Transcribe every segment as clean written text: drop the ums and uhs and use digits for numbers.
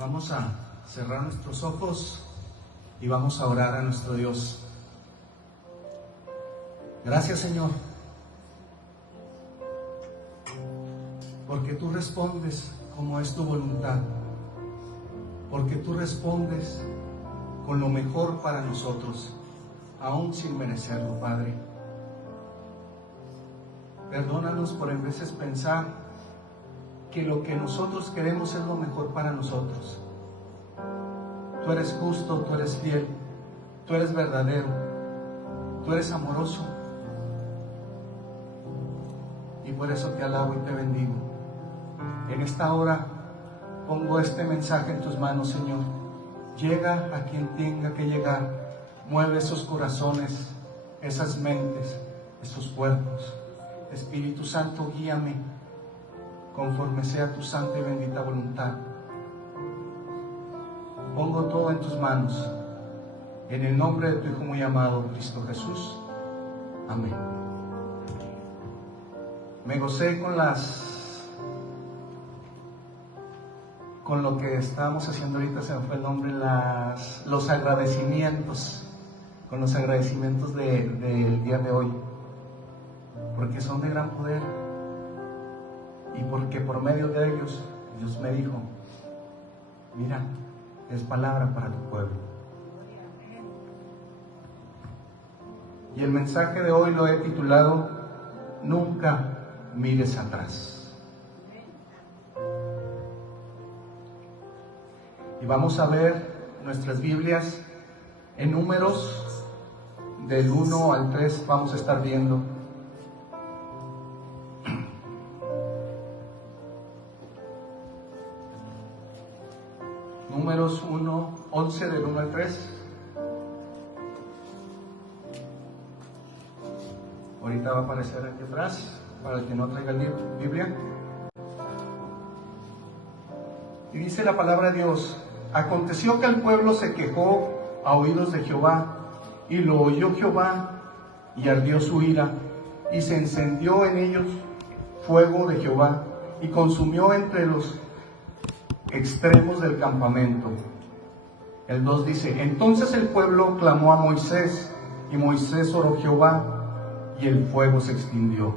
Vamos a cerrar nuestros ojos y vamos a orar a nuestro Dios. Gracias, Señor, porque tú respondes como es tu voluntad, porque tú respondes con lo mejor para nosotros, aún sin merecerlo, Padre. Perdónanos por en veces pensar que lo que nosotros queremos es lo mejor para nosotros. Tú eres justo, tú eres fiel, tú eres verdadero, tú eres amoroso. Y por eso te alabo y te bendigo. En esta hora pongo este mensaje en tus manos, Señor. Llega a quien tenga que llegar. Mueve esos corazones, esas mentes, esos cuerpos. Espíritu Santo, guíame conforme sea tu santa y bendita voluntad. Pongo todo en tus manos, en el nombre de tu Hijo muy amado, Cristo Jesús. Amén. Me gocé con lo que estábamos haciendo ahorita, se me fue el nombre, los agradecimientos, con los agradecimientos del día de hoy, porque son de gran poder y porque por medio de ellos Dios me dijo: mira, es palabra para tu pueblo. Y el mensaje de hoy lo he titulado: Nunca mires atrás. Y vamos a ver nuestras Biblias en Números del 1 al 3, vamos a estar viendo. Números 1, 11 del 1 al 3. Ahorita va a aparecer aquí atrás, para el que no traiga la Biblia. Y dice la palabra de Dios: aconteció que el pueblo se quejó a oídos de Jehová, y lo oyó Jehová, y ardió su ira, y se encendió en ellos fuego de Jehová, y consumió entre los extremos del campamento. El 2 dice: entonces el pueblo clamó a Moisés, y Moisés oró a Jehová, y el fuego se extinguió.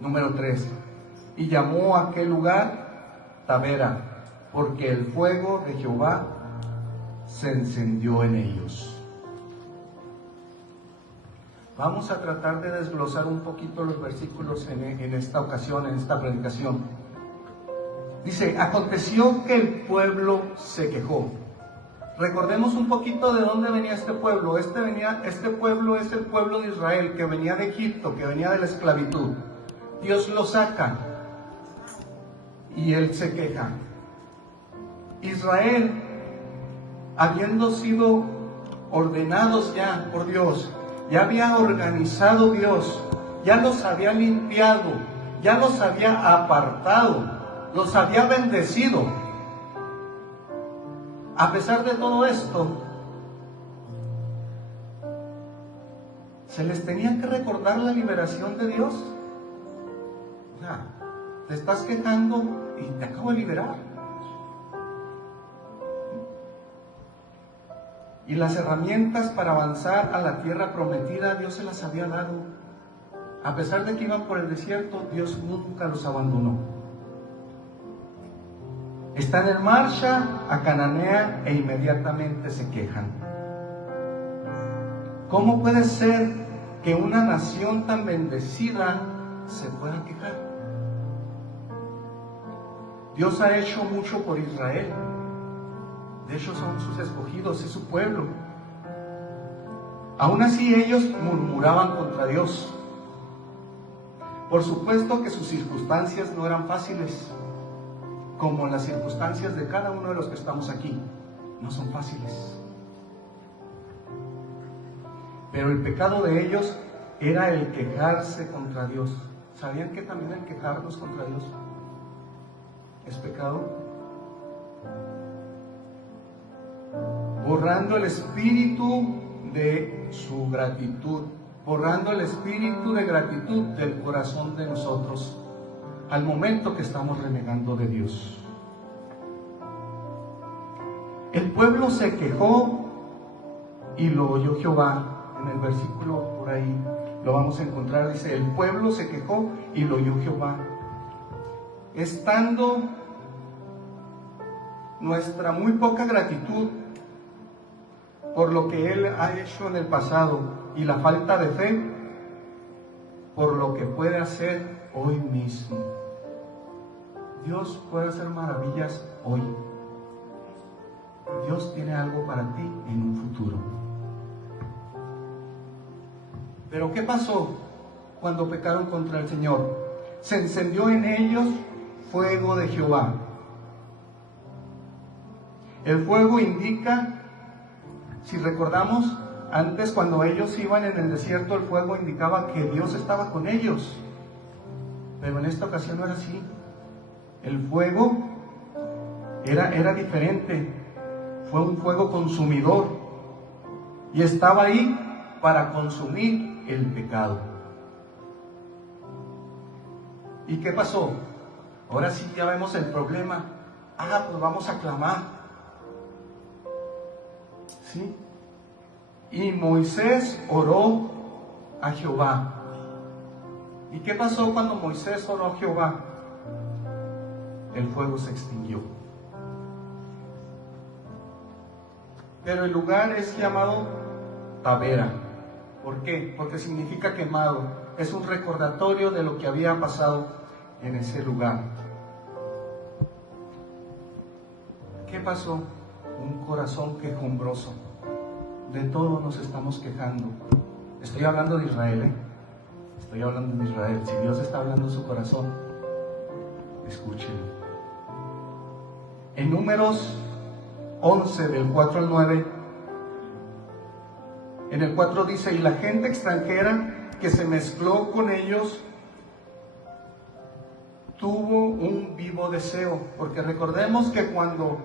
Número 3: y llamó a aquel lugar Tabera, porque el fuego de Jehová se encendió en ellos. Vamos a tratar de desglosar un poquito los versículos en esta ocasión, en esta predicación. Dice: aconteció que el pueblo se quejó. Recordemos un poquito de dónde venía este pueblo. Este pueblo es el pueblo de Israel, que venía de Egipto, que venía de la esclavitud. Dios lo saca y él se queja. Israel, habiendo sido ordenados ya por Dios, ya había organizado Dios, ya los había limpiado, ya los había apartado, los había bendecido. A pesar de todo esto, se les tenía que recordar la liberación de Dios. O sea, te estás quejando y te acabo de liberar. Y las herramientas para avanzar a la tierra prometida, Dios se las había dado. A pesar de que iban por el desierto, Dios nunca los abandonó. Están en marcha a Cananea e inmediatamente se quejan. ¿Cómo puede ser que una nación tan bendecida se pueda quejar? Dios ha hecho mucho por Israel. De hecho, son sus escogidos, es su pueblo. Aún así, ellos murmuraban contra Dios. Por supuesto que sus circunstancias no eran fáciles, como las circunstancias de cada uno de los que estamos aquí. No son fáciles. Pero el pecado de ellos era el quejarse contra Dios. ¿Sabían que también el quejarnos contra Dios es pecado? Borrando el espíritu de su gratitud, borrando el espíritu de gratitud del corazón de nosotros al momento que estamos renegando de Dios. El pueblo se quejó y lo oyó Jehová. En el versículo por ahí lo vamos a encontrar, dice, el pueblo se quejó y lo oyó Jehová. Estando nuestra muy poca gratitud por lo que Él ha hecho en el pasado y la falta de fe por lo que puede hacer hoy mismo. Dios puede hacer maravillas hoy. Dios tiene algo para ti en un futuro. Pero ¿qué pasó cuando pecaron contra el Señor? Se encendió en ellos fuego de Jehová. El fuego indica, si recordamos, antes cuando ellos iban en el desierto, el fuego indicaba que Dios estaba con ellos. Pero en esta ocasión no era así. El fuego era diferente. Fue un fuego consumidor. Y estaba ahí para consumir el pecado. ¿Y qué pasó? Ahora sí ya vemos el problema. Pues vamos a clamar. ¿Sí? Y Moisés oró a Jehová. ¿Y qué pasó cuando Moisés oró a Jehová? El fuego se extinguió. Pero el lugar es llamado Tabera. ¿Por qué? Porque significa quemado. Es un recordatorio de lo que había pasado en ese lugar. ¿Qué pasó? Un corazón quejumbroso. De todo nos estamos quejando. Estoy hablando de Israel, Estoy hablando de Israel. Si Dios está hablando en su corazón, escúchenlo. En Números 11, del 4 al 9, en el 4 dice, y la gente extranjera que se mezcló con ellos tuvo un vivo deseo, porque recordemos que cuando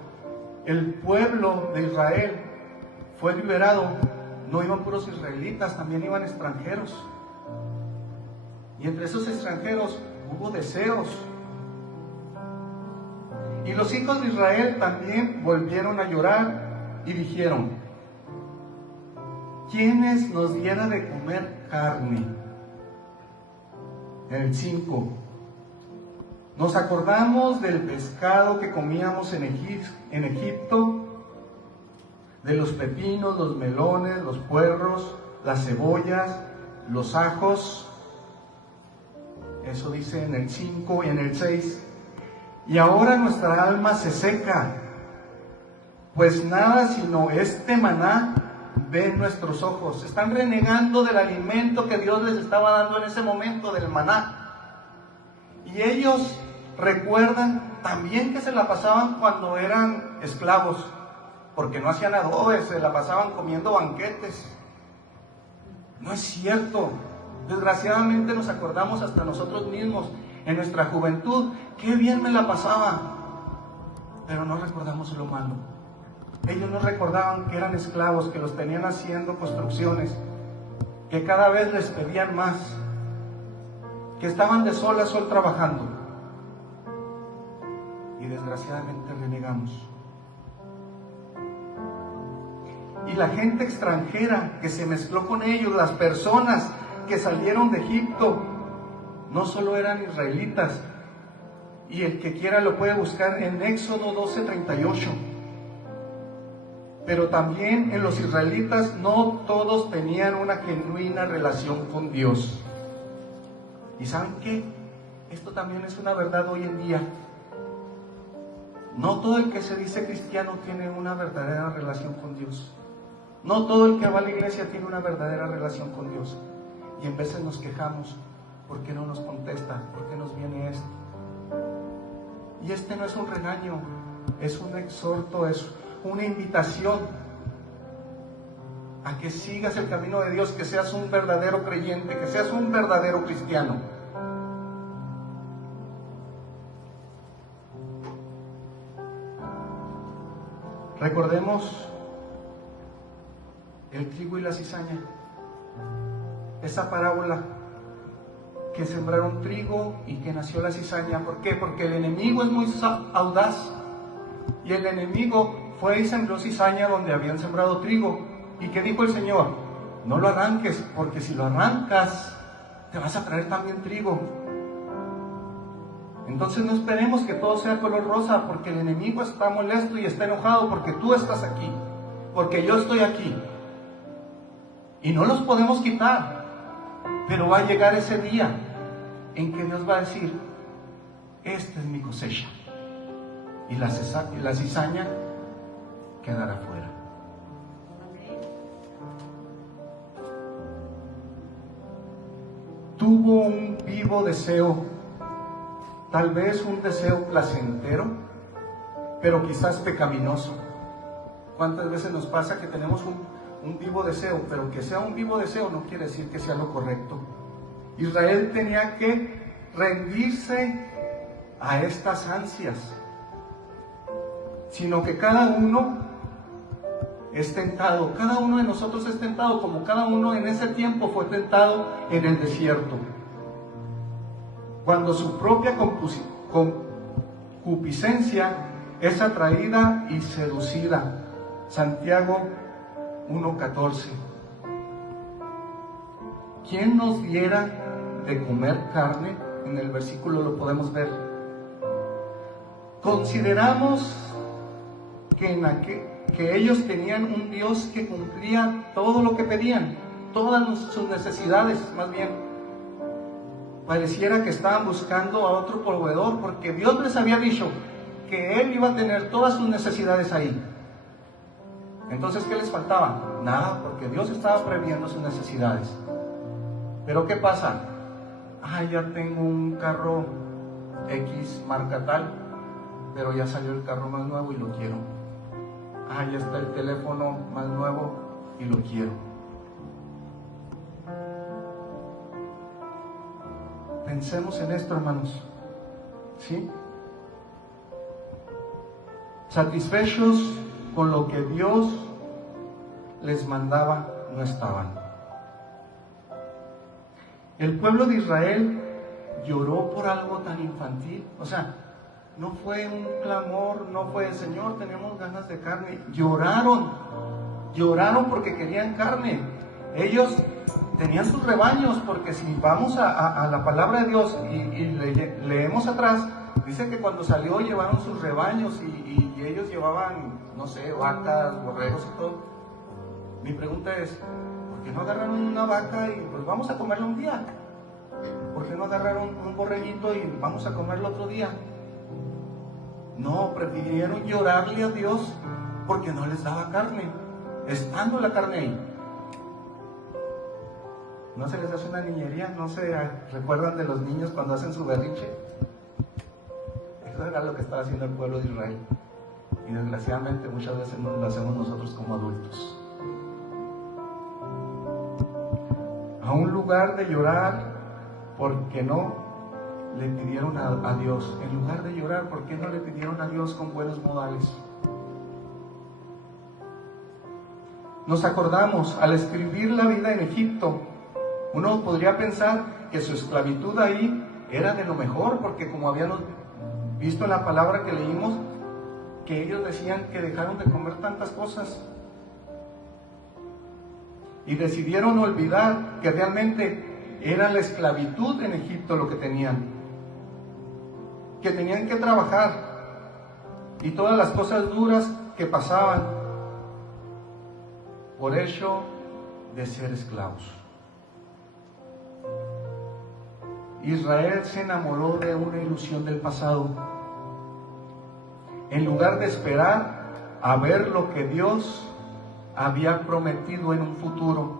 el pueblo de Israel fue liberado, no iban puros israelitas, también iban extranjeros. Y entre esos extranjeros hubo deseos. Y los hijos de Israel también volvieron a llorar y dijeron, ¿quiénes nos diera de comer carne? En el 5, nos acordamos del pescado que comíamos en Egipto, de los pepinos, los melones, los puerros, las cebollas, los ajos. Eso dice en el 5 y en el 6. Y ahora nuestra alma se seca, pues nada sino este maná ven nuestros ojos. Están renegando del alimento que Dios les estaba dando en ese momento, del maná. Y ellos recuerdan también que se la pasaban cuando eran esclavos, porque no hacían adobes, se la pasaban comiendo banquetes. No es cierto. Desgraciadamente nos acordamos hasta nosotros mismos en nuestra juventud, qué bien me la pasaba, pero no recordamos lo malo. Ellos no recordaban que eran esclavos, que los tenían haciendo construcciones, que cada vez les pedían más, que estaban de sol a sol trabajando. Y desgraciadamente renegamos. Y la gente extranjera que se mezcló con ellos, las personas que salieron de Egipto, no solo eran israelitas, y el que quiera lo puede buscar en Éxodo 12:38. Pero también en los israelitas no todos tenían una genuina relación con Dios. ¿Y saben qué? Esto también es una verdad hoy en día. No todo el que se dice cristiano tiene una verdadera relación con Dios. No todo el que va a la iglesia tiene una verdadera relación con Dios. Y en veces nos quejamos, ¿por qué no nos contesta? ¿Por qué nos viene esto? Y este no es un regaño, es un exhorto, es una invitación a que sigas el camino de Dios, que seas un verdadero creyente, que seas un verdadero cristiano. Recordemos el trigo y la cizaña, esa parábola que sembraron trigo y que nació la cizaña. ¿Por qué? Porque el enemigo es muy audaz y el enemigo fue y sembró cizaña donde habían sembrado trigo. ¿Y qué dijo el Señor? No lo arranques, porque si lo arrancas, te vas a traer también trigo. Entonces no esperemos que todo sea color rosa, porque el enemigo está molesto y está enojado porque tú estás aquí, porque yo estoy aquí. Y no los podemos quitar, pero va a llegar ese día en que Dios va a decir, esta es mi cosecha, y la cizaña quedará fuera. Tuvo un vivo deseo, tal vez un deseo placentero, pero quizás pecaminoso. ¿Cuántas veces nos pasa que tenemos un vivo deseo, pero que sea un vivo deseo no quiere decir que sea lo correcto? Israel tenía que rendirse a estas ansias, sino que cada uno es tentado, cada uno de nosotros es tentado, como cada uno en ese tiempo fue tentado en el desierto, cuando su propia concupiscencia es atraída y seducida. Santiago 1:14. ¿Quién nos diera de comer carne? En el versículo lo podemos ver. Consideramos que ellos tenían un Dios que cumplía todo lo que pedían, todas sus necesidades, más bien. Pareciera que estaban buscando a otro proveedor, porque Dios les había dicho que Él iba a tener todas sus necesidades ahí. Entonces, ¿qué les faltaba? Nada, porque Dios estaba previendo sus necesidades. Pero ¿qué pasa? Ya tengo un carro X marca tal, pero ya salió el carro más nuevo y lo quiero. Ya está el teléfono más nuevo y lo quiero. Pensemos en esto, hermanos. ¿Sí? Satisfechos con lo que Dios les mandaba, no estaban. El pueblo de Israel lloró por algo tan infantil. O sea, no fue un clamor, no fue, Señor, tenemos ganas de carne. Lloraron porque querían carne. Ellos tenían sus rebaños, porque si vamos a la palabra de Dios y leemos atrás, dice que cuando salió llevaron sus rebaños y ellos llevaban, no sé, vacas, borregos y todo. Mi pregunta es, ¿por qué no agarraron una vaca y pues vamos a comerla un día? ¿Por qué no agarraron un borreguito y vamos a comerlo otro día? No, prefirieron llorarle a Dios porque no les daba carne, estando la carne ahí. ¿No se les hace una niñería? ¿No se recuerdan de los niños cuando hacen su berrinche? Eso era lo que estaba haciendo el pueblo de Israel. Y desgraciadamente muchas veces no lo hacemos nosotros como adultos. A un lugar de llorar porque no le pidieron a Dios, en lugar de llorar, ¿por qué no le pidieron a Dios con buenos modales? Nos acordamos, al escribir la vida en Egipto, uno podría pensar que su esclavitud ahí era de lo mejor, porque como habíamos visto en la palabra que leímos, que ellos decían que dejaron de comer tantas cosas y decidieron olvidar que realmente era la esclavitud en Egipto lo que tenían que trabajar y todas las cosas duras que pasaban por hecho de ser esclavos. Israel se enamoró de una ilusión del pasado, en lugar de esperar a ver lo que Dios había prometido en un futuro.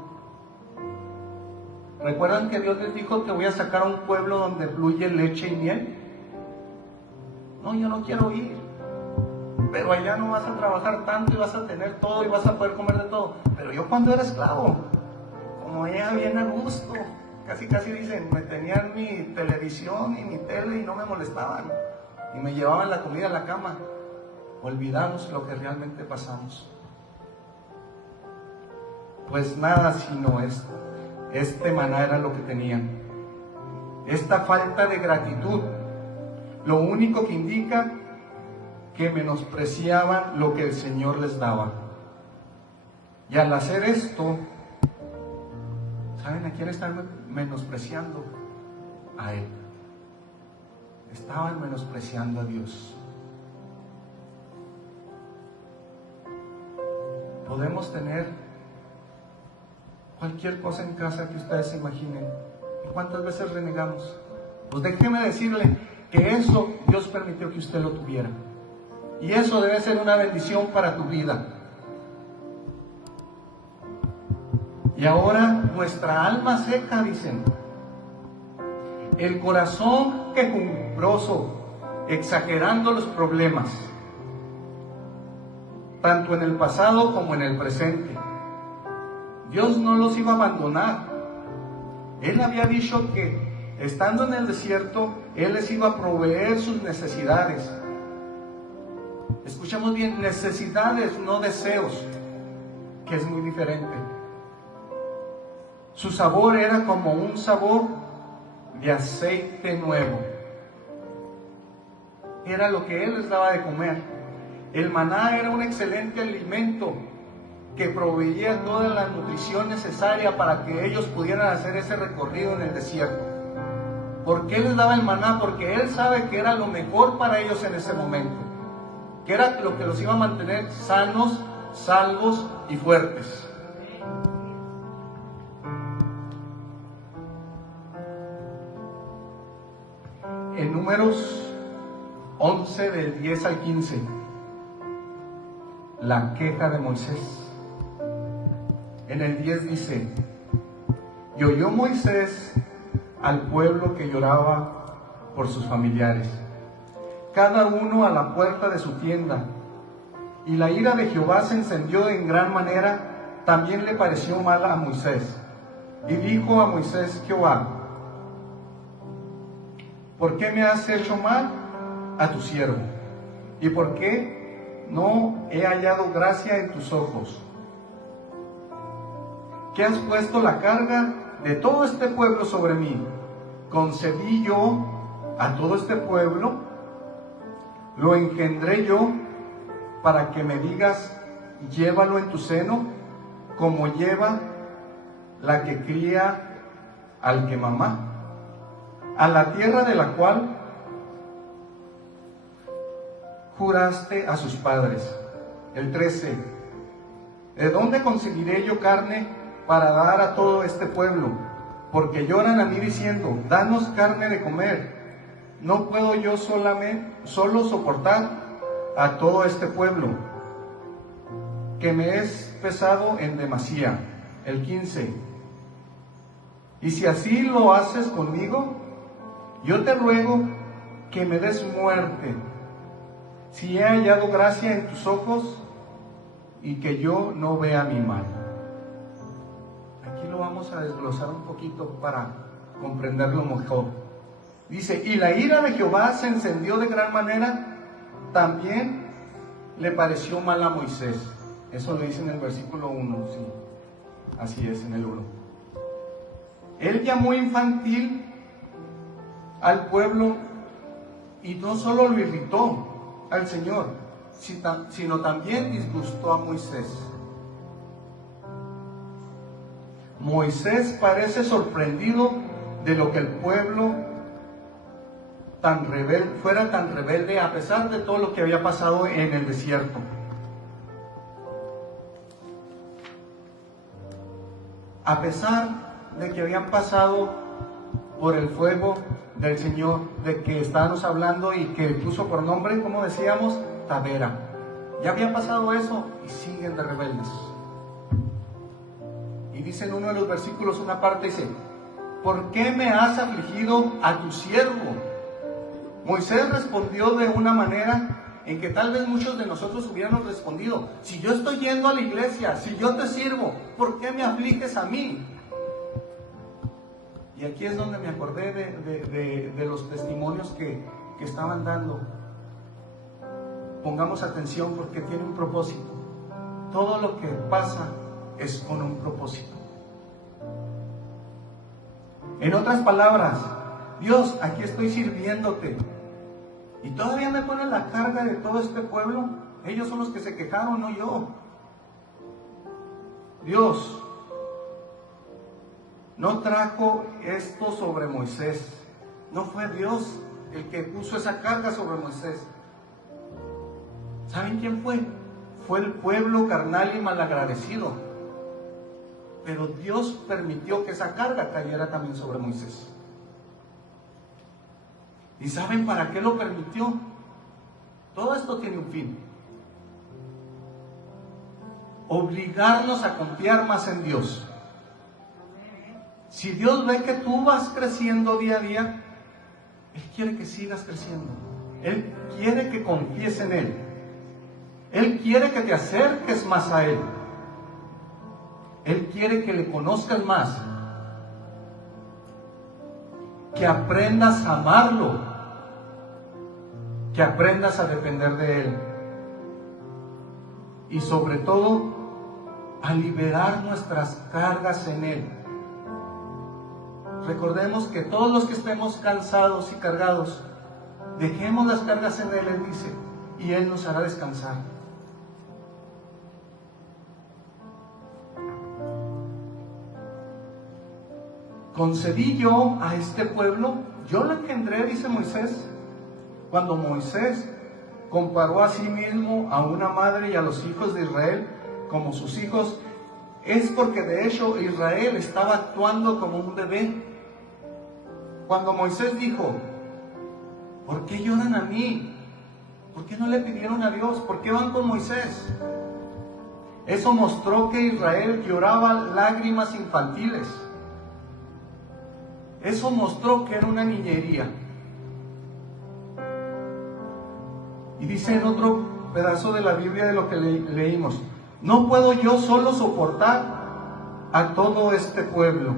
¿Recuerdan que Dios les dijo que voy a sacar a un pueblo donde fluye leche y miel? No, yo no quiero ir, pero allá no vas a trabajar tanto y vas a tener todo y vas a poder comer de todo. Pero yo cuando era esclavo, como ella bien a gusto, casi dicen, me tenían mi televisión y mi tele y no me molestaban, y me llevaban la comida a la cama. Olvidamos lo que realmente pasamos. Pues nada, sino este maná era lo que tenían. Esta falta de gratitud, lo único que indica que menospreciaban lo que el Señor les daba. Y al hacer esto, ¿saben a quién están menospreciando? A Él. Estaban menospreciando a Dios. Podemos tener cualquier cosa en casa que ustedes se imaginen. ¿Y cuántas veces renegamos? Pues déjeme decirle que eso Dios permitió que usted lo tuviera. Y eso debe ser una bendición para tu vida. Y ahora nuestra alma seca, dicen. El corazón quejumbroso, exagerando los problemas, tanto en el pasado como en el presente. Dios no los iba a abandonar. Él había dicho que estando en el desierto, Él les iba a proveer sus necesidades. Escuchamos bien, necesidades, no deseos, que es muy diferente. Su sabor era como un sabor de aceite nuevo. Era lo que Él les daba de comer. El maná era un excelente alimento que proveía toda la nutrición necesaria para que ellos pudieran hacer ese recorrido en el desierto. ¿Por qué les daba el maná? Porque Él sabe que era lo mejor para ellos en ese momento, que era lo que los iba a mantener sanos, salvos y fuertes. En Números 11 del 10 al 15, la queja de Moisés. En el 10 dice: y oyó Moisés al pueblo que lloraba por sus familiares, cada uno a la puerta de su tienda, y la ira de Jehová se encendió en gran manera, también le pareció mal a Moisés. Y dijo a Moisés Jehová: ¿por qué me has hecho mal a tu siervo? ¿Y por qué no he hallado gracia en tus ojos? ¿Qué has puesto la carga de todo este pueblo sobre mí? ¿Concebí yo a todo este pueblo? ¿Lo engendré yo para que me digas, llévalo en tu seno, como lleva la que cría al que mamá? A la tierra de la cual juraste a sus padres. El 13. ¿De dónde conseguiré yo carne para dar a todo este pueblo? Porque lloran a mí diciendo, danos carne de comer. No puedo yo solo soportar a todo este pueblo, que me es pesado en demasía. El 15. Y si así lo haces conmigo, yo te ruego que me des muerte, si he hallado gracia en tus ojos, y que yo no vea mi mal. Aquí lo vamos a desglosar un poquito para comprenderlo mejor. Dice, y la ira de Jehová se encendió de gran manera, también le pareció mal a Moisés. Eso lo dice en el versículo 1, sí. Así es, en el 1. Él llamó infantil al pueblo y no solo lo irritó al Señor, sino también disgustó a Moisés. Moisés parece sorprendido de lo que el pueblo fuera tan rebelde a pesar de todo lo que había pasado en el desierto. A pesar de que habían pasado por el fuego del Señor, de que estábamos hablando y que puso por nombre, como decíamos, Tabera. Ya había pasado eso y siguen de rebeldes. Y dice en uno de los versículos, una parte dice, ¿por qué me has afligido a tu siervo? Moisés respondió de una manera en que tal vez muchos de nosotros hubiéramos respondido, si yo estoy yendo a la iglesia, si yo te sirvo, ¿por qué me afliges a mí? Y aquí es donde me acordé de los testimonios que estaban dando. Pongamos atención porque tiene un propósito. Todo lo que pasa es con un propósito. En otras palabras, Dios, aquí estoy sirviéndote. Y todavía me ponen la carga de todo este pueblo. Ellos son los que se quejaron, no yo. Dios no trajo esto sobre Moisés. No fue Dios el que puso esa carga sobre Moisés. ¿Saben quién fue? Fue el pueblo carnal y malagradecido. Pero Dios permitió que esa carga cayera también sobre Moisés. ¿Y saben para qué lo permitió? Todo esto tiene un fin. Obligarnos a confiar más en Dios. Si Dios ve que tú vas creciendo día a día, Él quiere que sigas creciendo. Él quiere que confíes en Él. Él quiere que te acerques más a Él. Él quiere que le conozcas más. Que aprendas a amarlo. Que aprendas a depender de Él. Y sobre todo, a liberar nuestras cargas en Él. Recordemos que todos los que estemos cansados y cargados, dejemos las cargas en Él, Él dice, y Él nos hará descansar. Concedí yo a este pueblo, yo lo engendré, dice Moisés. Cuando Moisés comparó a sí mismo a una madre y a los hijos de Israel como sus hijos, es porque de hecho Israel estaba actuando como un bebé. Cuando Moisés dijo, ¿por qué lloran a mí? ¿Por qué no le pidieron a Dios? ¿Por qué van con Moisés? Eso mostró que Israel lloraba lágrimas infantiles. Eso mostró que era una niñería. Y dice en otro pedazo de la Biblia de lo que leímos, no puedo yo solo soportar a todo este pueblo.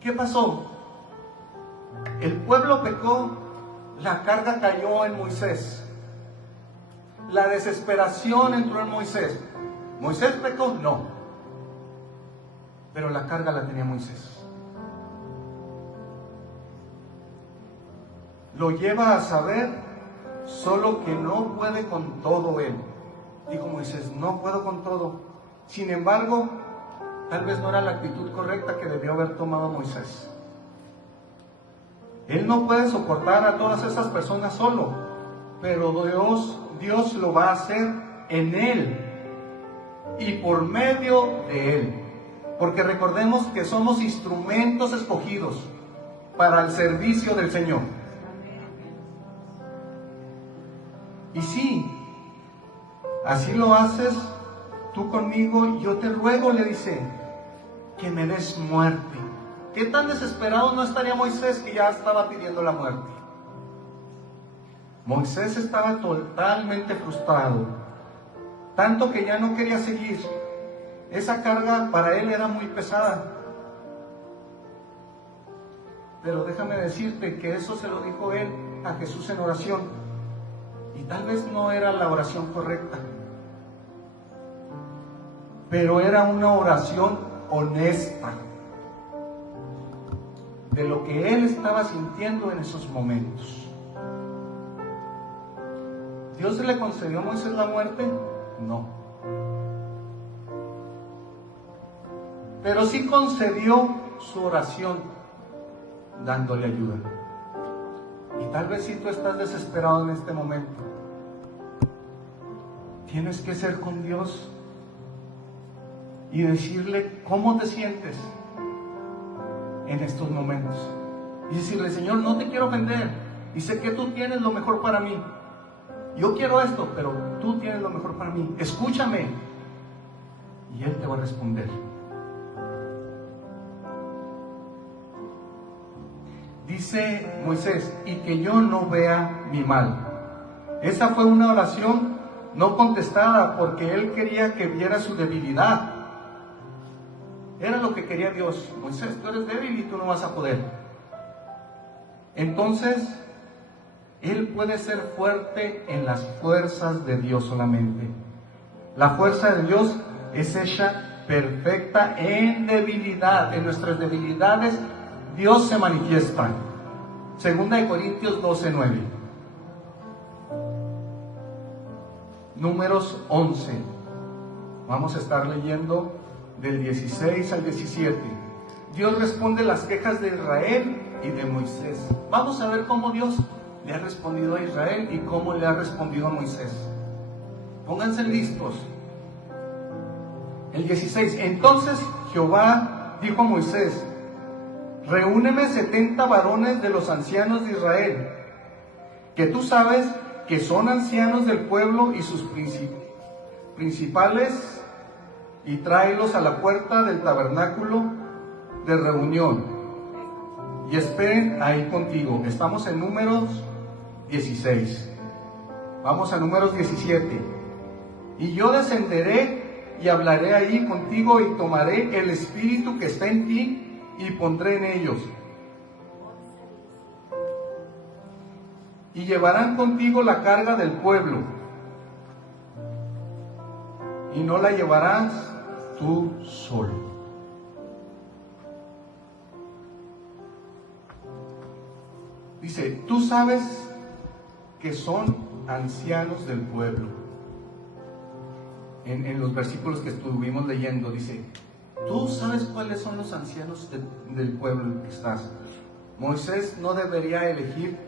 ¿Qué pasó? El pueblo pecó, la carga cayó en Moisés. La desesperación entró en Moisés. ¿Moisés pecó? No. Pero la carga la tenía Moisés. Lo lleva a saber solo que no puede con todo él. Dijo Moisés, no puedo con todo. Sin embargo, tal vez no era la actitud correcta que debió haber tomado Moisés. Él no puede soportar a todas esas personas solo, pero Dios lo va a hacer en él y por medio de él. Porque recordemos que somos instrumentos escogidos para el servicio del Señor. Y sí, así lo haces tú conmigo, yo te ruego, le dice, que me des muerte. ¿Qué tan desesperado no estaría Moisés que ya estaba pidiendo la muerte? Moisés estaba totalmente frustrado, tanto que ya no quería seguir. Esa carga para él era muy pesada. Pero déjame decirte que eso se lo dijo él a Jesús en oración. Y tal vez no era la oración correcta, pero era una oración honesta de lo que él estaba sintiendo en esos momentos. ¿Dios le concedió a Moisés la muerte? No. Pero sí concedió su oración, dándole ayuda. Y tal vez si tú estás desesperado en este momento, tienes que ser con Dios y decirle cómo te sientes en estos momentos. Y decirle, Señor, no te quiero ofender y sé que tú tienes lo mejor para mí. Yo quiero esto, pero tú tienes lo mejor para mí. Escúchame. Y Él te va a responder. Dice Moisés, y que yo no vea mi mal. Esa fue una oración no contestada porque él quería que viera su debilidad. Era lo que quería Dios. Moisés, tú eres débil y tú no vas a poder. Entonces, él puede ser fuerte en las fuerzas de Dios solamente. La fuerza de Dios es hecha perfecta en debilidad. En nuestras debilidades Dios se manifiesta. Segunda de Corintios 12:9. Números 11. Vamos a estar leyendo del 16 al 17. Dios responde las quejas de Israel y de Moisés. Vamos a ver cómo Dios le ha respondido a Israel y cómo le ha respondido a Moisés. Pónganse listos. El 16. Entonces Jehová dijo a Moisés: reúneme 70 varones de los ancianos de Israel, que tú sabes que son ancianos del pueblo y sus principales, y tráelos a la puerta del tabernáculo de reunión, y esperen ahí contigo. Estamos en Números 16. Vamos a Números 17. Y yo descenderé y hablaré ahí contigo, y tomaré el espíritu que está en ti y pondré en ellos. Y llevarán contigo la carga del pueblo, y no la llevarás tú solo. Dice, tú sabes que son ancianos del pueblo. En los versículos que estuvimos leyendo, dice, tú sabes cuáles son los ancianos del pueblo en el que estás. Moisés no debería elegir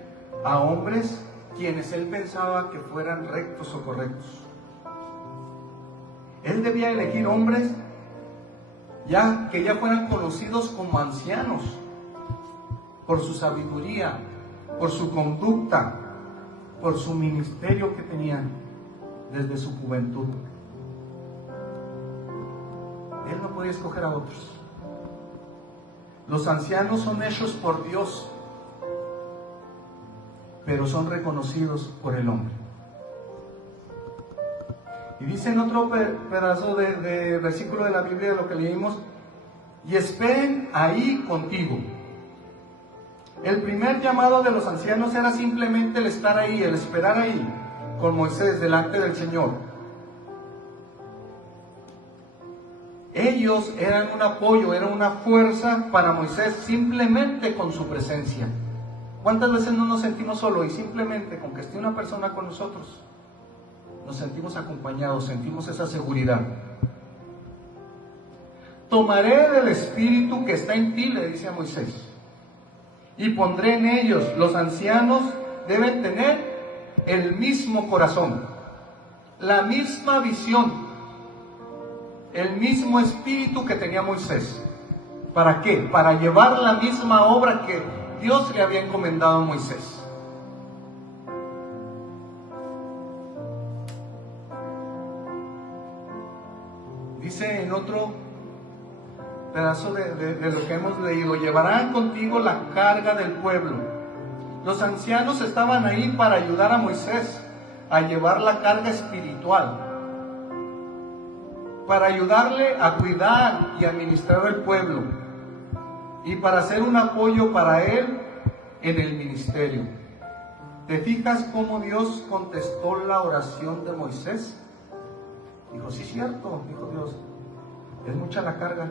a hombres quienes él pensaba que fueran rectos o correctos. Él debía elegir hombres que ya fueran conocidos como ancianos por su sabiduría, por su conducta, por su ministerio que tenían desde su juventud. Él no podía escoger a otros. Los ancianos son hechos por Dios, pero son reconocidos por el hombre. Y dice en otro pedazo de versículo de la Biblia, de lo que leímos, y esperen ahí contigo. El primer llamado de los ancianos era simplemente el estar ahí, el esperar ahí, con Moisés delante del Señor. Ellos eran un apoyo, eran una fuerza para Moisés, simplemente con su presencia. ¿Cuántas veces no nos sentimos solos? Y simplemente con que esté una persona con nosotros, nos sentimos acompañados, sentimos esa seguridad. Tomaré del espíritu que está en ti, le dice a Moisés, y pondré en ellos. Los ancianos deben tener el mismo corazón, la misma visión, el mismo espíritu que tenía Moisés. ¿Para qué? Para llevar la misma obra que Dios le había encomendado a Moisés. Dice en otro pedazo de lo que hemos leído, llevarán contigo la carga del pueblo. Los ancianos estaban ahí para ayudar a Moisés a llevar la carga espiritual, para ayudarle a cuidar y administrar el pueblo, y para ser un apoyo para él en el ministerio. ¿Te fijas cómo Dios contestó la oración de Moisés? Dijo, sí, cierto, dijo Dios, es mucha la carga.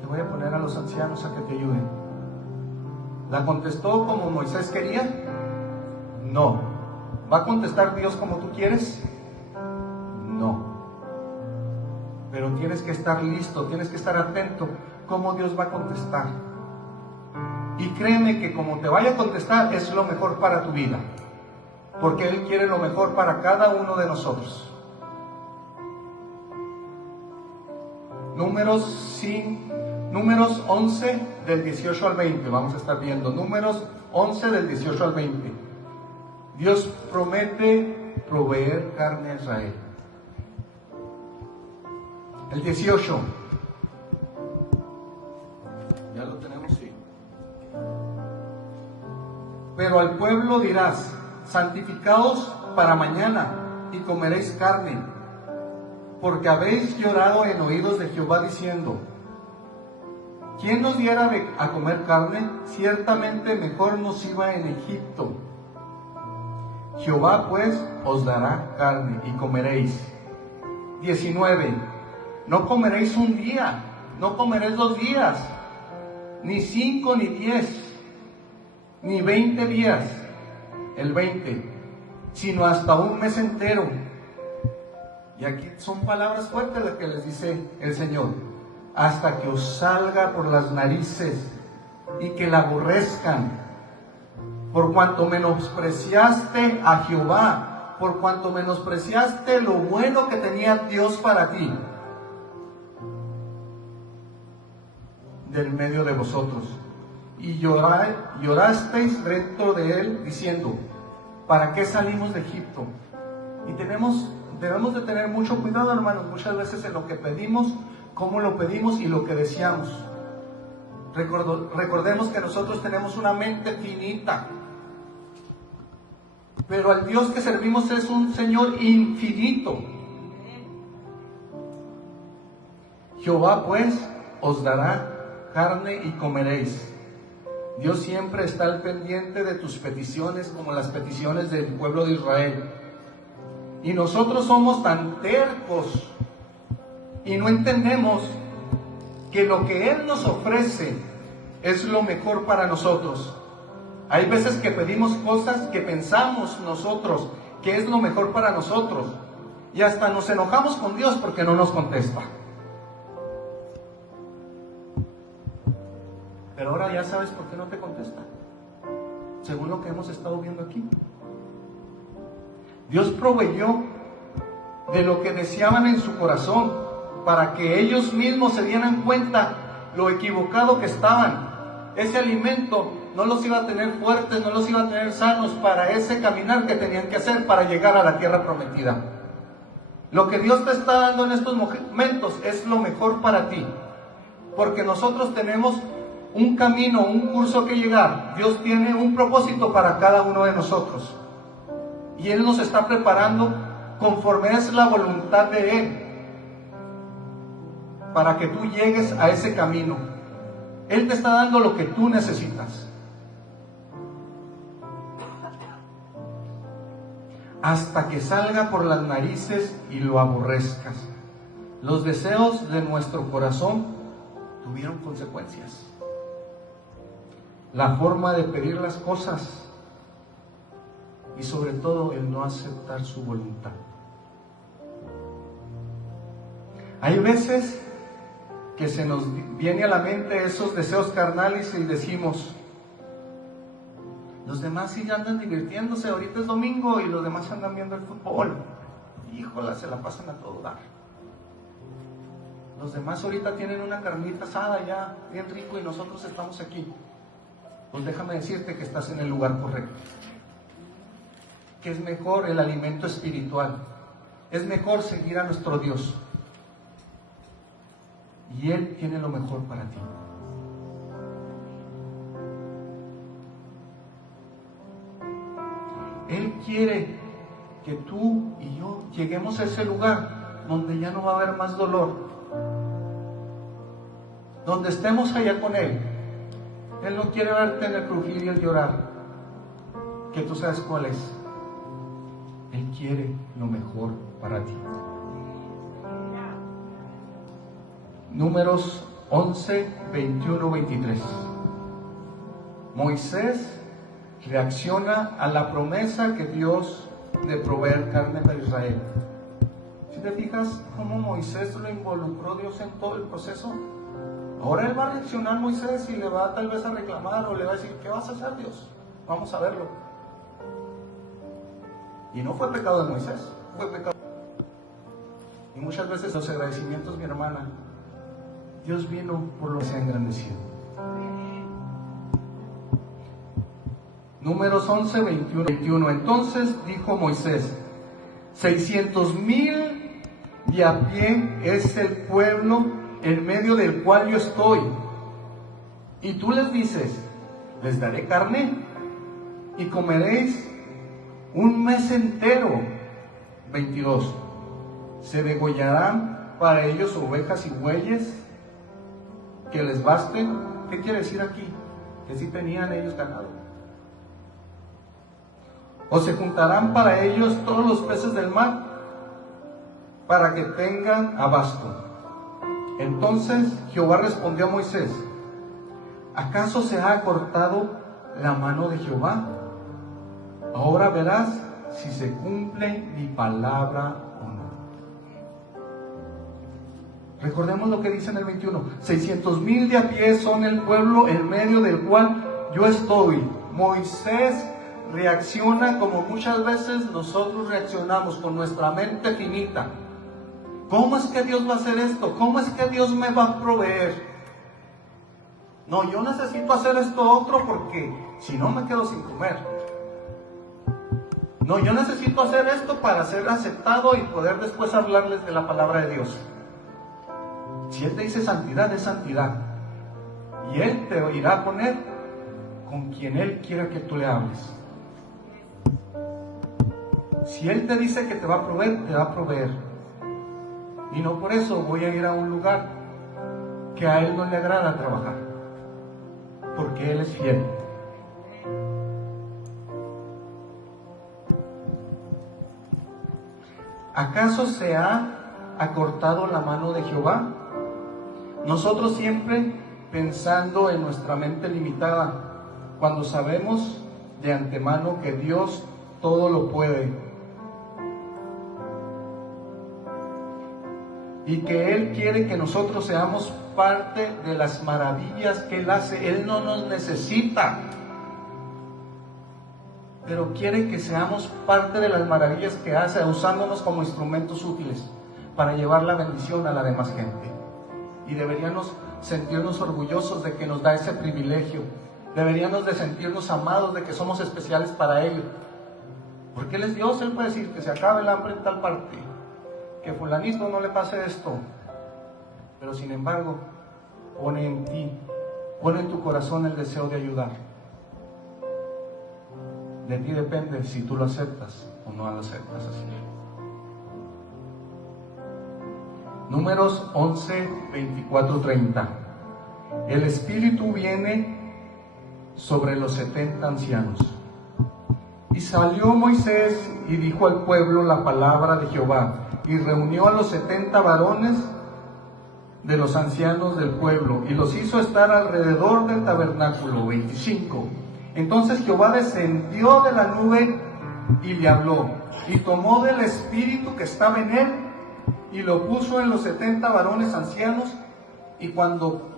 Te voy a poner a los ancianos a que te ayuden. ¿La contestó como Moisés quería? No. ¿Va a contestar Dios como tú quieres? No. Pero tienes que estar listo, tienes que estar atento cómo Dios va a contestar. Y créeme que como te vaya a contestar es lo mejor para tu vida, porque Él quiere lo mejor para cada uno de nosotros. Números 11 del 18 al 20, vamos a estar viendo Números 11 del 18 al 20. Dios promete proveer carne a Israel. El 18, ya lo tenemos, sí. Pero al pueblo dirás, santificaos para mañana y comeréis carne, porque habéis llorado en oídos de Jehová diciendo, ¿quién nos diera a comer carne? Ciertamente mejor nos iba en Egipto. Jehová pues os dará carne y comeréis. 19. No comeréis un día, no comeréis 2 días, ni 5 ni 10, ni 20 días, el 20, sino hasta un mes entero. Y aquí son palabras fuertes las que les dice el Señor: hasta que os salga por las narices y que la aborrezcan, por cuanto menospreciaste a Jehová, por cuanto menospreciaste lo bueno que tenía Dios para ti del medio de vosotros, y llorasteis dentro de él, diciendo: ¿para qué salimos de Egipto? Y debemos de tener mucho cuidado, hermanos, muchas veces en lo que pedimos, cómo lo pedimos y lo que deseamos. Recordemos que nosotros tenemos una mente finita, pero al Dios que servimos es un Señor infinito. Jehová pues os dará carne y comeréis. Dios siempre está al pendiente de tus peticiones, como las peticiones del pueblo de Israel. Y nosotros somos tan tercos y no entendemos que lo que Él nos ofrece es lo mejor para nosotros. Hay veces que pedimos cosas que pensamos nosotros que es lo mejor para nosotros, y hasta nos enojamos con Dios porque no nos contesta. Pero ahora ya sabes por qué no te contesta, según lo que hemos estado viendo aquí. Dios proveyó de lo que deseaban en su corazón, para que ellos mismos se dieran cuenta lo equivocado que estaban. Ese alimento no los iba a tener fuertes, no los iba a tener sanos para ese caminar que tenían que hacer para llegar a la tierra prometida. Lo que Dios te está dando en estos momentos es lo mejor para ti, porque nosotros tenemos un camino, un curso que llegar. Dios tiene un propósito para cada uno de nosotros, y Él nos está preparando conforme es la voluntad de Él, para que tú llegues a ese camino. Él te está dando lo que tú necesitas. Hasta que salga por las narices y lo aborrezcas. Los deseos de nuestro corazón tuvieron consecuencias. La forma de pedir las cosas, y sobre todo el no aceptar su voluntad. Hay veces que se nos viene a la mente esos deseos carnales y decimos: los demás sí andan divirtiéndose, ahorita es domingo y los demás andan viendo el fútbol, híjola, se la pasan a todo dar. Los demás ahorita tienen una carnita asada ya bien rico y nosotros estamos aquí. Pues déjame decirte que estás en el lugar correcto, que es mejor el alimento espiritual, es mejor seguir a nuestro Dios, y Él tiene lo mejor para ti. Él quiere que tú y yo lleguemos a ese lugar donde ya no va a haber más dolor, donde estemos allá con Él. Él no quiere verte en el crujir y el llorar, que tú sabes cuál es. Él quiere lo mejor para ti. Números 11, 21, 23. Moisés reacciona a la promesa que Dios de proveer carne para Israel. Si te fijas cómo Moisés lo involucró Dios en todo el proceso, ahora él va a reaccionar, Moisés, y le va tal vez a reclamar o le va a decir: ¿qué vas a hacer, Dios? Vamos a verlo. Y no fue pecado de Moisés, fue pecado. Y muchas veces los agradecimientos, mi hermana, Dios vino por lo que se ha engrandecido. Números 11, 21. Entonces dijo Moisés: 600,000 de a pie es el pueblo en medio del cual yo estoy. Y tú les dices: les daré carne y comeréis un mes entero. 22. Se degollarán para ellos ovejas y bueyes que les basten. ¿Qué quiere decir aquí? Que sí tenían ellos ganado. O se juntarán para ellos todos los peces del mar, para que tengan abasto. Entonces Jehová respondió a Moisés: ¿acaso se ha acortado la mano de Jehová. Ahora verás si se cumple mi palabra o no. Recordemos lo que dice en el 21. 600,000 de a pie son el pueblo en medio del cual yo estoy. Moisés reacciona como muchas veces nosotros reaccionamos, con nuestra mente finita. ¿Cómo es que Dios va a hacer esto? ¿Cómo es que Dios me va a proveer? No, yo necesito hacer esto otro porque si no me quedo sin comer. No, yo necesito hacer esto para ser aceptado y poder después hablarles de la palabra de Dios. Si Él te dice santidad, es santidad. Y Él te irá a poner con quien Él quiera que tú le hables. Si Él te dice que te va a proveer, te va a proveer. Y no por eso voy a ir a un lugar que a Él no le agrada trabajar, porque Él es fiel. ¿Acaso se ha acortado la mano de Jehová? Nosotros siempre pensando en nuestra mente limitada, cuando sabemos de antemano que Dios todo lo puede y que Él quiere que nosotros seamos parte de las maravillas que Él hace. Él no nos necesita, pero quiere que seamos parte de las maravillas que hace, usándonos como instrumentos útiles para llevar la bendición a la demás gente. Y deberíamos sentirnos orgullosos de que nos da ese privilegio. Deberíamos de sentirnos amados de que somos especiales para Él. Porque Él es Dios. Él puede decir que se acabe el hambre en tal parte, que fulanito no le pase esto. Pero sin embargo, pone en ti, pone en tu corazón el deseo de ayudar. De ti depende si tú lo aceptas o no lo aceptas así. Números 11, 24, 30. El Espíritu viene sobre los 70 ancianos. Y salió Moisés y dijo al pueblo la palabra de Jehová, y reunió a los 70 varones de los ancianos del pueblo, y los hizo estar alrededor del tabernáculo. 25. Entonces Jehová descendió de la nube y le habló, y tomó del espíritu que estaba en él, y lo puso en los 70 varones ancianos, y cuando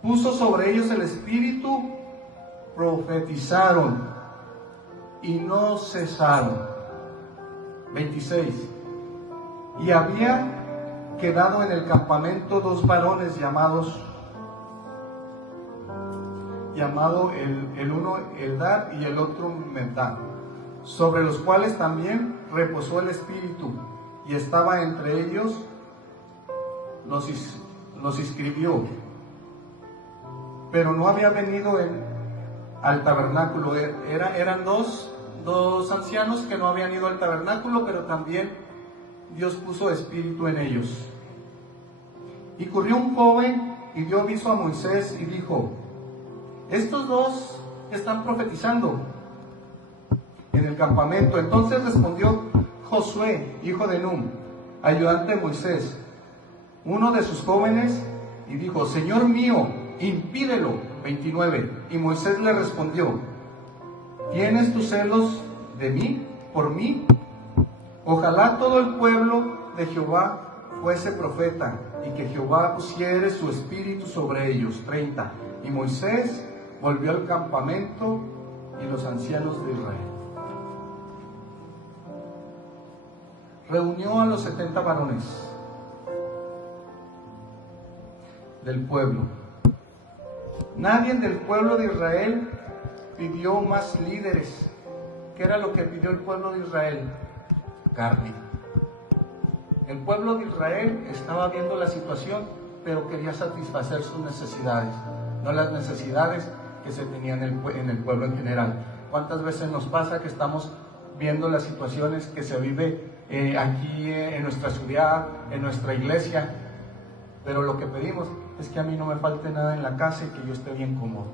puso sobre ellos el espíritu, profetizaron, y no cesaron. 26. Y había quedado en el campamento 2 varones llamado el uno Eldad y el otro Medad, sobre los cuales también reposó el Espíritu, y estaba entre ellos, los inscribió, pero no había venido al tabernáculo. Eran dos ancianos que no habían ido al tabernáculo, pero también Dios puso espíritu en ellos. Y corrió un joven y dio aviso a Moisés y dijo: estos dos están profetizando en el campamento. Entonces respondió Josué, hijo de Nun, ayudante de Moisés, uno de sus jóvenes, y dijo: Señor mío, impídelo. 29. Y Moisés le respondió: ¿tienes tus celos de mí, por mí? Ojalá todo el pueblo de Jehová fuese profeta, y que Jehová pusiere su espíritu sobre ellos. 30. Y Moisés volvió al campamento y los ancianos de Israel. Reunió a los 70 varones del pueblo. Nadie del pueblo de Israel pidió más líderes. ¿Qué era lo que pidió el pueblo de Israel? Carne. El pueblo de Israel estaba viendo la situación, pero quería satisfacer sus necesidades, no las necesidades que se tenían en el pueblo en general. ¿Cuántas veces nos pasa que estamos viendo las situaciones que se vive aquí en nuestra ciudad, en nuestra iglesia, pero lo que pedimos es que a mí no me falte nada en la casa y que yo esté bien cómodo?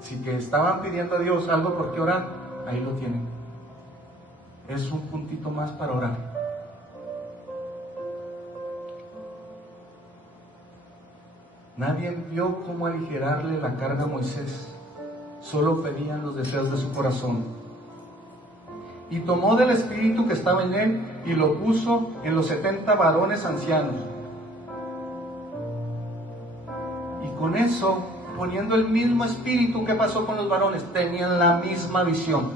Si que estaban pidiendo a Dios algo por qué orar, ahí lo tienen. Es un puntito más para orar. Nadie vio cómo aligerarle la carga a Moisés, solo pedían los deseos de su corazón. Y tomó del espíritu que estaba en él y lo puso en los 70 varones ancianos. Y con eso, poniendo el mismo espíritu, que pasó con los varones, tenían la misma visión.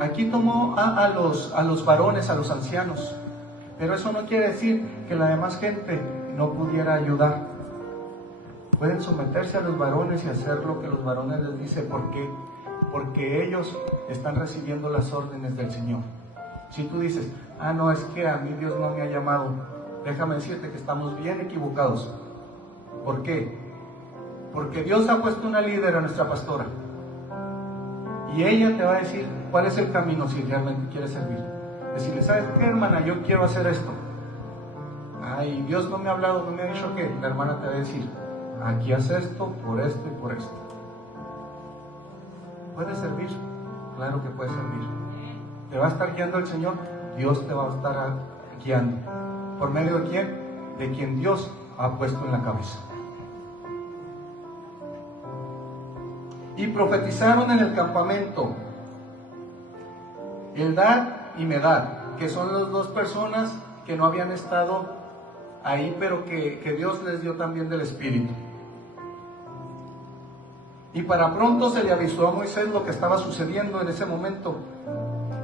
Aquí tomó a los varones, a los ancianos, pero eso no quiere decir que la demás gente no pudiera ayudar. Pueden someterse a los varones y hacer lo que los varones les dicen. ¿Por qué? Porque ellos están recibiendo las órdenes del Señor. Si tú dices, no, es que a mí Dios no me ha llamado, déjame decirte que estamos bien equivocados. ¿Por qué? Porque Dios ha puesto una líder a nuestra pastora, y ella te va a decir cuál es el camino si realmente quieres servir. Decirle, ¿sabes qué, hermana? Yo quiero hacer esto. Ay, Dios no me ha hablado, no me ha dicho qué. La hermana te va a decir, aquí haz esto, por esto y por esto. ¿Puedes servir? Claro que puedes servir. ¿Te va a estar guiando el Señor? Dios te va a estar guiando. ¿Por medio de quién? De quien Dios ha puesto en la cabeza. Y profetizaron en el campamento Eldad y Medad, que son las dos personas que no habían estado ahí, pero que Dios les dio también del Espíritu. Y para pronto se le avisó a Moisés lo que estaba sucediendo en ese momento,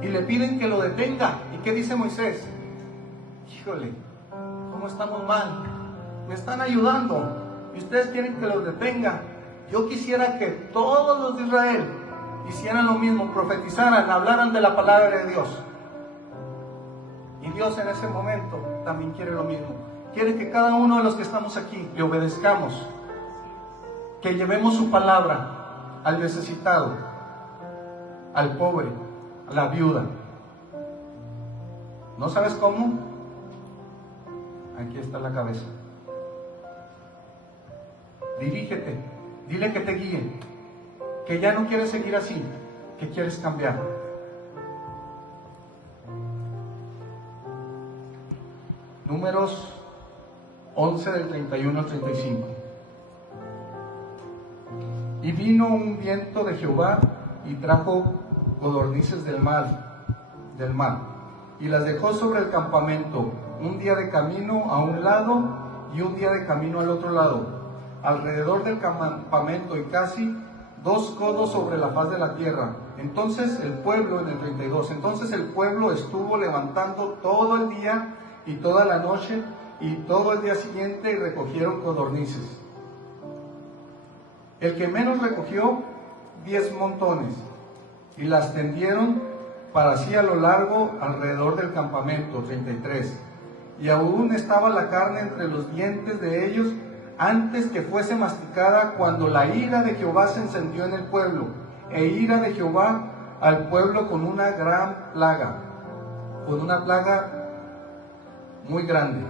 y le piden que lo detenga. ¿Y qué dice Moisés? Híjole, ¿cómo estamos mal? Me están ayudando y ustedes quieren que los detenga. Yo quisiera que todos los de Israel hicieran lo mismo, profetizaran, hablaran de la palabra de Dios. Y Dios en ese momento también quiere lo mismo. Quiere que cada uno de los que estamos aquí le obedezcamos, que llevemos su palabra al necesitado, al pobre, a la viuda. ¿No sabes cómo? Aquí está la cabeza. Dirígete, dile que te guíe, que ya no quieres seguir así, que quieres cambiar. Números 11 del 31 al 35. Y vino un viento de Jehová y trajo codornices del mar, y las dejó sobre el campamento, un día de camino a un lado y un día de camino al otro lado, alrededor del campamento, y casi 2 codos sobre la faz de la tierra. Entonces el pueblo, en el 32, entonces el pueblo estuvo levantando todo el día y toda la noche y todo el día siguiente, y recogieron codornices. El que menos recogió, 10 montones, y las tendieron para sí a lo largo alrededor del campamento. 33. Y aún estaba la carne entre los dientes de ellos antes que fuese masticada, cuando la ira de Jehová se encendió en el pueblo, e ira de Jehová al pueblo con una gran plaga, con una plaga muy grande.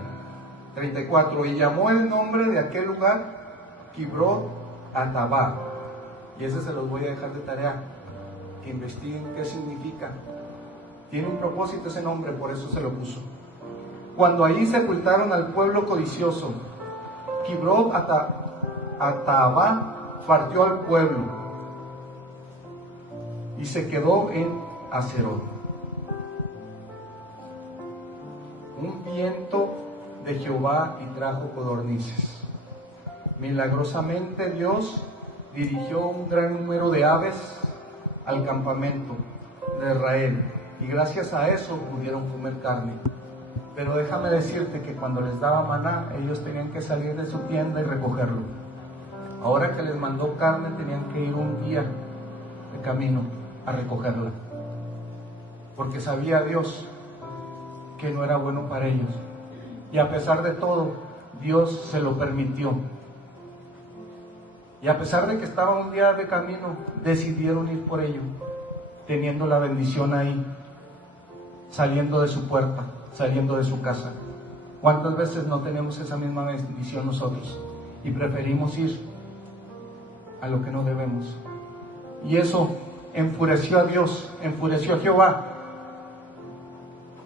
34. Y llamó el nombre de aquel lugar Kibrot Hatabá. Y ese se los voy a dejar de tarea, que investiguen qué significa. Tiene un propósito ese nombre, por eso se lo puso. Cuando allí sepultaron al pueblo codicioso, Kibrot Hatabá partió al pueblo y se quedó en Haserot. Un viento de Jehová y trajo codornices. Milagrosamente Dios dirigió un gran número de aves al campamento de Israel, y gracias a eso pudieron comer carne. Pero déjame decirte que cuando les daba maná, ellos tenían que salir de su tienda y recogerlo. Ahora que les mandó carne, tenían que ir un día de camino a recogerla, porque sabía Dios que no era bueno para ellos, y a pesar de todo, Dios se lo permitió. Y a pesar de que estaba un día de camino, decidieron ir por ello, teniendo la bendición ahí, saliendo de su puerta, saliendo de su casa. ¿Cuántas veces no tenemos esa misma bendición nosotros y preferimos ir a lo que no debemos? Y eso enfureció a Dios, enfureció a Jehová.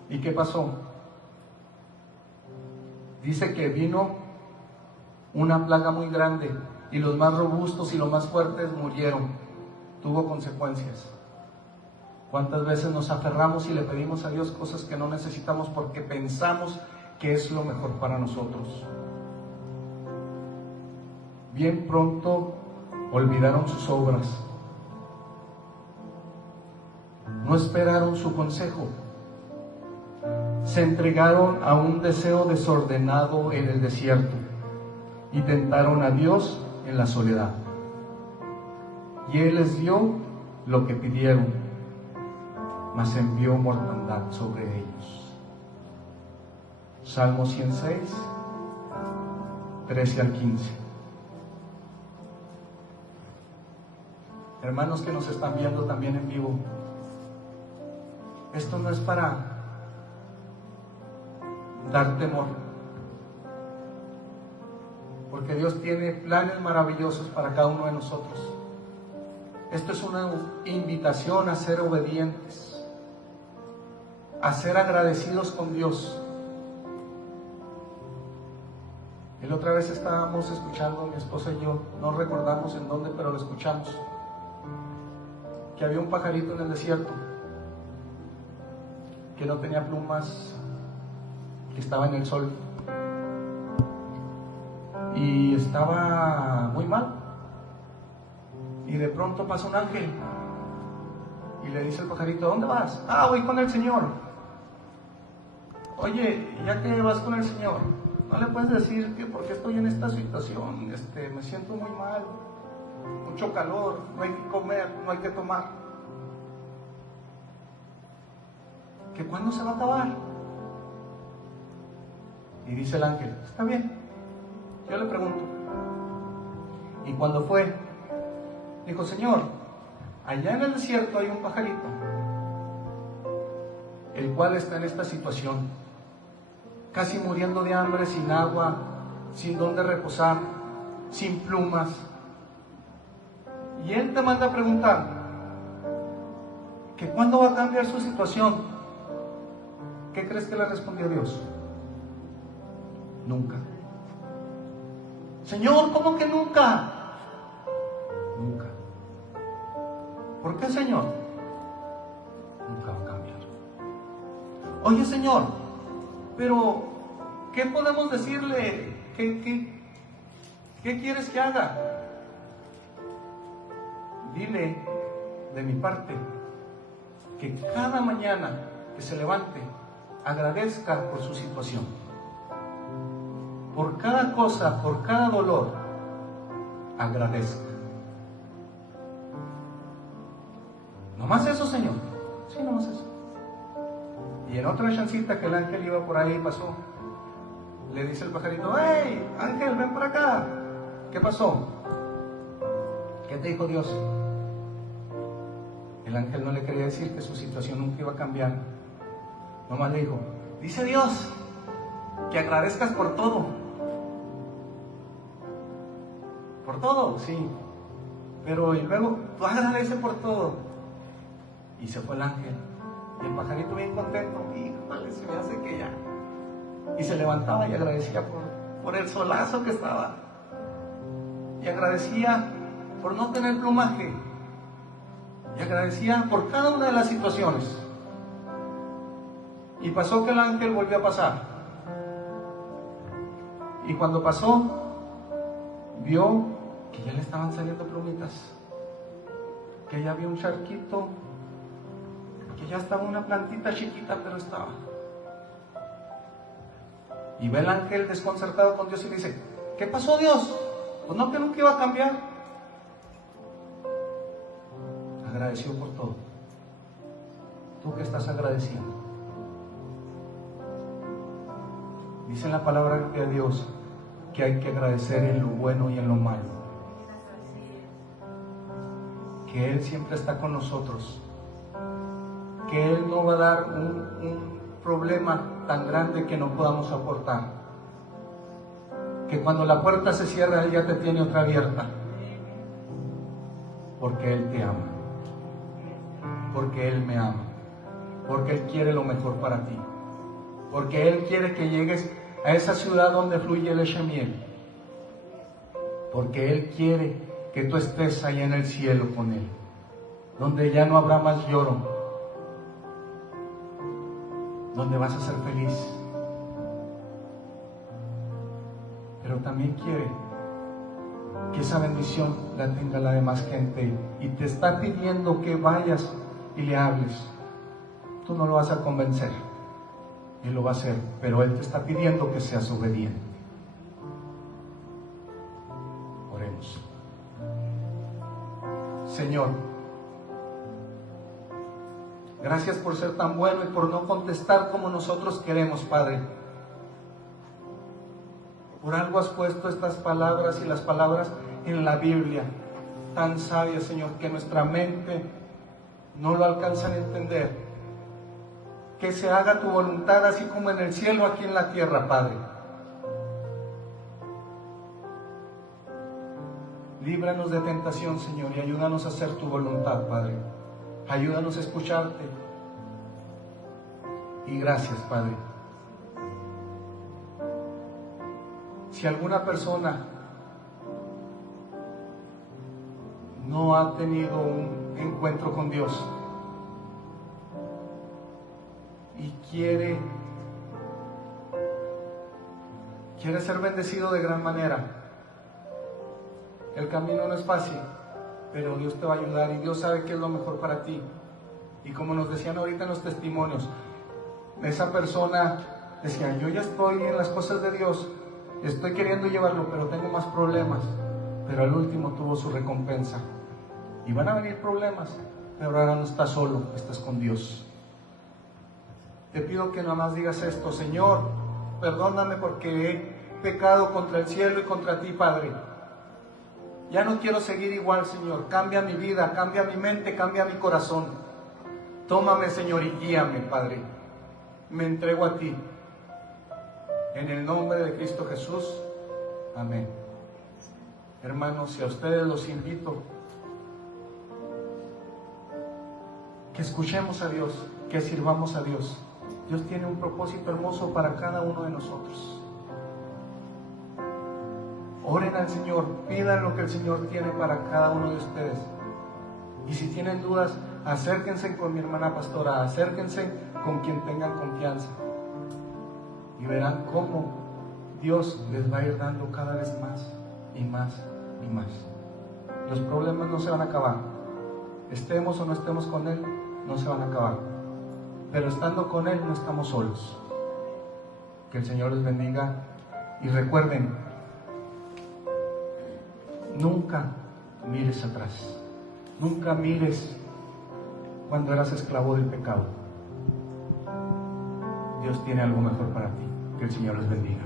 ¿Y qué pasó? Dice que vino una plaga muy grande y los más robustos y los más fuertes murieron. Tuvo consecuencias. ¿Cuántas veces nos aferramos y le pedimos a Dios cosas que no necesitamos porque pensamos que es lo mejor para nosotros? Bien pronto olvidaron sus obras. No esperaron su consejo. Se entregaron a un deseo desordenado en el desierto y tentaron a Dios en la soledad. Y Él les dio lo que pidieron, mas envió mortandad sobre ellos. Salmo 106, 13 al 15. Hermanos que nos están viendo también en vivo, esto no es para dar temor, porque Dios tiene planes maravillosos para cada uno de nosotros. Esto es una invitación a ser obedientes, a ser agradecidos con Dios. La otra vez estábamos escuchando, mi esposa y yo, no recordamos en dónde, pero lo escuchamos, que había un pajarito en el desierto, que no tenía plumas, que estaba en el sol, y estaba muy mal. Y de pronto pasa un ángel y le dice al pajarito: ¿dónde vas? Ah, voy con el Señor. Oye, ya que vas con el Señor, ¿no le puedes decir que por qué estoy en esta situación? Me siento muy mal, mucho calor, no hay que comer, no hay que tomar. ¿Que cuándo se va a acabar? Y dice el ángel: está bien. Yo le pregunto. Y cuando fue, dijo: Señor, allá en el desierto hay un pajarito, el cual está en esta situación, casi muriendo de hambre, sin agua, sin dónde reposar, sin plumas. Y él te manda a preguntar que cuándo va a cambiar su situación. ¿Qué crees que le respondió Dios? Nunca. Señor, ¿cómo que nunca? Nunca. ¿Por qué, Señor? Nunca va a cambiar. Oye, Señor, pero ¿qué podemos decirle? ¿Qué quieres que haga? Dile de mi parte que cada mañana que se levante agradezca por su situación. Por cada cosa, por cada dolor, agradezca. ¿No más eso, Señor? Sí, no más eso. Y en otra chancita que el ángel iba por ahí y pasó, le dice el pajarito: ¡hey, ángel, ven por acá! ¿Qué pasó? ¿Qué te dijo Dios? El ángel no le quería decir que su situación nunca iba a cambiar. Nomás le dijo: dice Dios que agradezcas por todo. Por todo, sí. Pero y luego, tú agradece por todo. Y se fue el ángel. Y el pajarito bien contento: híjole, se me hace que ya. Y se levantaba y agradecía por el solazo que estaba. Y agradecía por no tener plumaje. Y agradecía por cada una de las situaciones. Y pasó que el ángel volvió a pasar. Y cuando pasó, vio que ya le estaban saliendo plumitas, que ya había un charquito, que ya estaba una plantita chiquita, pero estaba. Y ve el ángel desconcertado con Dios y le dice: ¿qué pasó, Dios? Pues no, que nunca iba a cambiar. Agradeció por todo. ¿Tú qué estás agradeciendo? Dice en la palabra de Dios que hay que agradecer en lo bueno y en lo malo, que Él siempre está con nosotros, que Él no va a dar un problema tan grande que no podamos aportar, que cuando la puerta se cierra Él ya te tiene otra abierta, porque Él te ama, porque Él me ama, porque Él quiere lo mejor para ti, porque Él quiere que llegues a esa ciudad donde fluye leche y miel, porque Él quiere que tú estés allá en el cielo con Él, donde ya no habrá más lloro, donde vas a ser feliz. Pero también quiere que esa bendición la tenga la demás gente, y te está pidiendo que vayas y le hables. Tú no lo vas a convencer, Él lo va a hacer, pero Él te está pidiendo que seas obediente. Oremos. Señor, gracias por ser tan bueno y por no contestar como nosotros queremos, Padre. Por algo has puesto estas palabras y las palabras en la Biblia, tan sabias, Señor, que nuestra mente no lo alcanza a entender. Que se haga tu voluntad así como en el cielo, aquí en la tierra, Padre. Líbranos de tentación, Señor, y ayúdanos a hacer tu voluntad, Padre. Ayúdanos a escucharte. Y gracias, Padre. Si alguna persona no ha tenido un encuentro con Dios y quiere ser bendecido de gran manera, el camino no es fácil, pero Dios te va a ayudar y Dios sabe qué es lo mejor para ti. Y como nos decían ahorita en los testimonios, esa persona decía: yo ya estoy en las cosas de Dios, estoy queriendo llevarlo, pero tengo más problemas. Pero al último tuvo su recompensa. Y van a venir problemas, pero ahora no estás solo, estás con Dios. Te pido que nada más digas esto: Señor, perdóname porque he pecado contra el cielo y contra ti, Padre. Ya no quiero seguir igual, Señor. Cambia mi vida, cambia mi mente, cambia mi corazón. Tómame, Señor, y guíame, Padre. Me entrego a ti. En el nombre de Cristo Jesús. Amén. Hermanos, y a ustedes los invito que escuchemos a Dios, que sirvamos a Dios. Dios tiene un propósito hermoso para cada uno de nosotros. Oren al Señor, pidan lo que el Señor tiene para cada uno de ustedes. Y si tienen dudas, acérquense con mi hermana pastora, acérquense con quien tengan confianza. Y verán cómo Dios les va a ir dando cada vez más y más y más. Los problemas no se van a acabar. Estemos o no estemos con Él, no se van a acabar. Pero estando con Él no estamos solos. Que el Señor les bendiga. Y recuerden, nunca mires atrás. Nunca mires cuando eras esclavo del pecado. Dios tiene algo mejor para ti. Que el Señor les bendiga.